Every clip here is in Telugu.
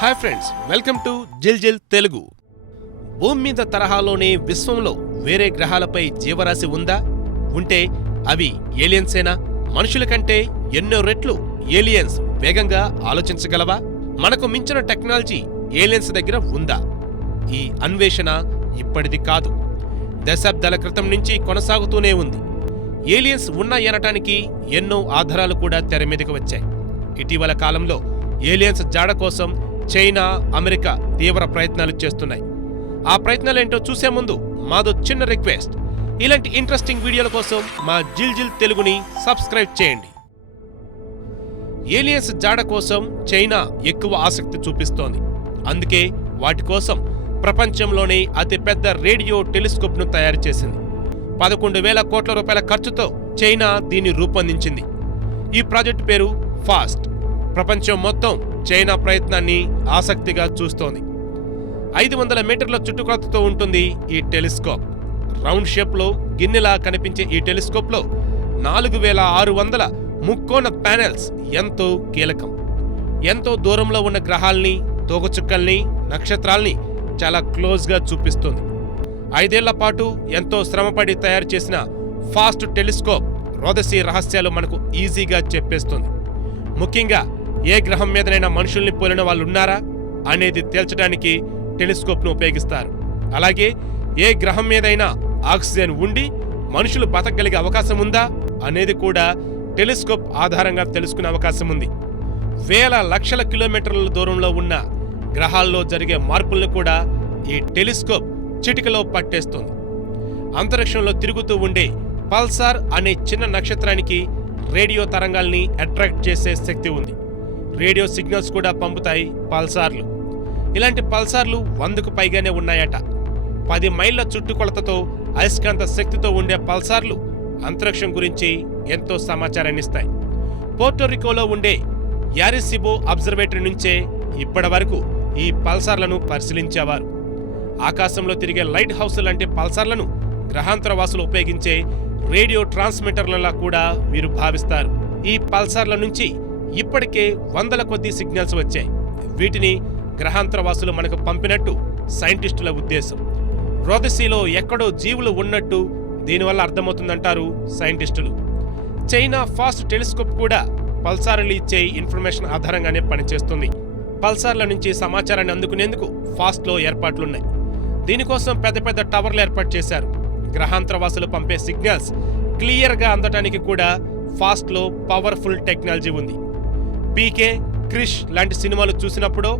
Hi friends welcome to Jil Jil Telugu భూమి మీద తరహాలోనే విశ్వంలో వేరే గ్రహాలపై జీవరాశి ఉందా? ఉంటే అవి ఏలియన్సేనా మనుషుల కంటే ఎన్నో రెట్లు ఏలియన్స్ వేగంగా ఆలోచించగలవా? మనకు మించిన టెక్నాలజీ ఏలియన్స్ దగ్గర ఉందా? ఈ అన్వేషణ ఇప్పటిది కాదు. దశాబ్దాల క్రితం నుంచి కొనసాగుతూనే ఉంది. ఏలియన్స్ ఉన్నాయనటానికి ఎన్నో ఆధారాలు కూడా తెర మీదకి వచ్చాయి. ఇటీవల కాలంలో ఏలియన్స్ జాడ కోసం చైనా అమెరికా తీవ్ర ప్రయత్నాలు చేస్తున్నాయి. ఆ ప్రయత్నాలేంటో చూసే ముందు మాదో చిన్న రిక్వెస్ట్. ఇలాంటి ఇంట్రెస్టింగ్ వీడియోల కోసం మా జిల్ జిల్ తెలుగుని సబ్స్క్రైబ్ చేయండి. ఏలియన్స్ జాడ కోసం చైనా ఎక్కువ ఆసక్తి చూపిస్తోంది. అందుకే వాటి కోసం ప్రపంచంలోనే అతిపెద్ద రేడియో టెలిస్కోప్ను తయారు చేసింది. పదకొండు వేల కోట్ల రూపాయల ఖర్చుతో చైనా దీన్ని రూపొందించింది. ఈ ప్రాజెక్టు పేరు ఫాస్ట్. ప్రపంచం మొత్తం చైనా ప్రయత్నాన్ని ఆసక్తిగా చూస్తోంది. ఐదు వందల మీటర్ల చుట్టుకొలతతో ఉంటుంది ఈ టెలిస్కోప్. రౌండ్ షేప్లో గిన్నెలా కనిపించే ఈ టెలిస్కోప్లో నాలుగు వేల ఆరు వందల ముక్కోణ ప్యానెల్స్ ఎంతో కీలకం. ఎంతో దూరంలో ఉన్న గ్రహాల్ని తోకచుక్కల్ని నక్షత్రాల్ని చాలా క్లోజ్గా చూపిస్తుంది. ఐదేళ్ళ పాటు ఎంతో శ్రమపడి తయారు చేసిన ఫాస్ట్ టెలిస్కోప్ రోదసి రహస్యాలు మనకు ఈజీగా చెప్పేస్తుంది. ముఖ్యంగా ఏ గ్రహం మీదనైనా మనుషుల్ని పోలిన వాళ్ళు ఉన్నారా అనేది తేల్చడానికి టెలిస్కోప్ను ఉపయోగిస్తారు. అలాగే ఏ గ్రహం మీదైనా ఆక్సిజన్ ఉండి మనుషులు బతకగలిగే అవకాశం ఉందా అనేది కూడా టెలిస్కోప్ ఆధారంగా తెలుసుకునే అవకాశం ఉంది. వేల లక్షల కిలోమీటర్ల దూరంలో ఉన్న గ్రహాల్లో జరిగే మార్పులను కూడా ఈ టెలిస్కోప్ చిటికలో పట్టేస్తుంది. అంతరిక్షంలో తిరుగుతూ ఉండే పల్సార్ అనే చిన్న నక్షత్రానికి రేడియో తరంగాల్ని అట్రాక్ట్ చేసే శక్తి ఉంది. రేడియో సిగ్నల్స్ కూడా పంపుతాయి పల్సార్లు. ఇలాంటి పల్సార్లు వందకు పైగానే ఉన్నాయట. పది మైళ్ళ చుట్టుకొలతతో అయస్కాంత శక్తితో ఉండే పల్సార్లు అంతరిక్షం గురించి ఎంతో సమాచారాన్ని ఇస్తాయి పోర్టోరికోలో ఉండే యారిసిబో అబ్జర్వేటరీ నుంచే ఇప్పటి వరకు ఈ పల్సార్లను పరిశీలించేవారు. ఆకాశంలో తిరిగే లైట్ హౌస్ లాంటి పల్సార్లను గ్రహాంతర వాసులు ఉపయోగించే రేడియో ట్రాన్స్మిటర్లలా కూడా వీరు భావిస్తారు. ఈ పల్సార్ల నుంచి ఇప్పటికే వందల కొద్ది సిగ్నల్స్ వచ్చాయి. వీటిని గ్రహాంతర వాసులు మనకు పంపినట్టు సైంటిస్టుల ఉద్దేశం. రోదసీలో ఎక్కడో జీవులు ఉన్నట్టు దీనివల్ల అర్థమవుతుందంటారు సైంటిస్టులు. చైనా ఫాస్ట్ టెలిస్కోప్ కూడా పల్సార్లు ఇచ్చే ఇన్ఫర్మేషన్ ఆధారంగానే పనిచేస్తుంది. పల్సార్ల నుంచి సమాచారాన్ని అందుకునేందుకు ఫాస్ట్లో ఏర్పాట్లున్నాయి. దీనికోసం పెద్ద పెద్ద టవర్లు ఏర్పాటు చేశారు. గ్రహాంతరవాసులు పంపే సిగ్నల్స్ క్లియర్గా అందటానికి కూడా ఫాస్ట్లో పవర్ఫుల్ టెక్నాలజీ ఉంది. పీకే క్రిష్ లాంటి సినిమాలు చూసినప్పుడో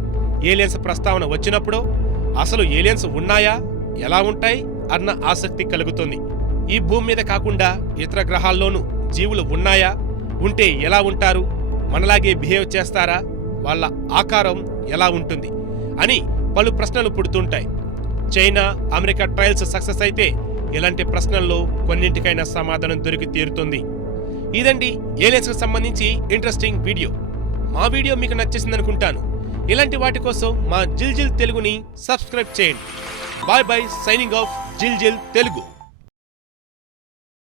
ఏలియన్స్ ప్రస్తావన వచ్చినప్పుడో అసలు ఏలియన్స్ ఉన్నాయా ఎలా ఉంటాయి అన్న ఆసక్తి కలుగుతుంది. ఈ భూమి మీద కాకుండా ఇతర గ్రహాల్లోనూ జీవులు ఉన్నాయా ఉంటే ఎలా ఉంటారు మనలాగే బిహేవ్ చేస్తారా వాళ్ళ ఆకారం ఎలా ఉంటుంది అని పలు ప్రశ్నలు పుడుతుంటాయి. చైనా అమెరికా ట్రయల్స్ సక్సెస్ అయితే ఇలాంటి ప్రశ్నల్లో కొన్నింటికైనా సమాధానం దొరికి తీరుతుంది. ఇదండి ఏలియన్స్కి సంబంధించి ఇంట్రెస్టింగ్ వీడియో. మా వీడియో మీకు నచ్చేసిందనుకుంటాను. ఇలాంటి వాటి కోసం మా జిల్ జిల్ తెలుగుని సబ్స్క్రైబ్ చేయండి. Bye bye signing off Jil Jil Telugu.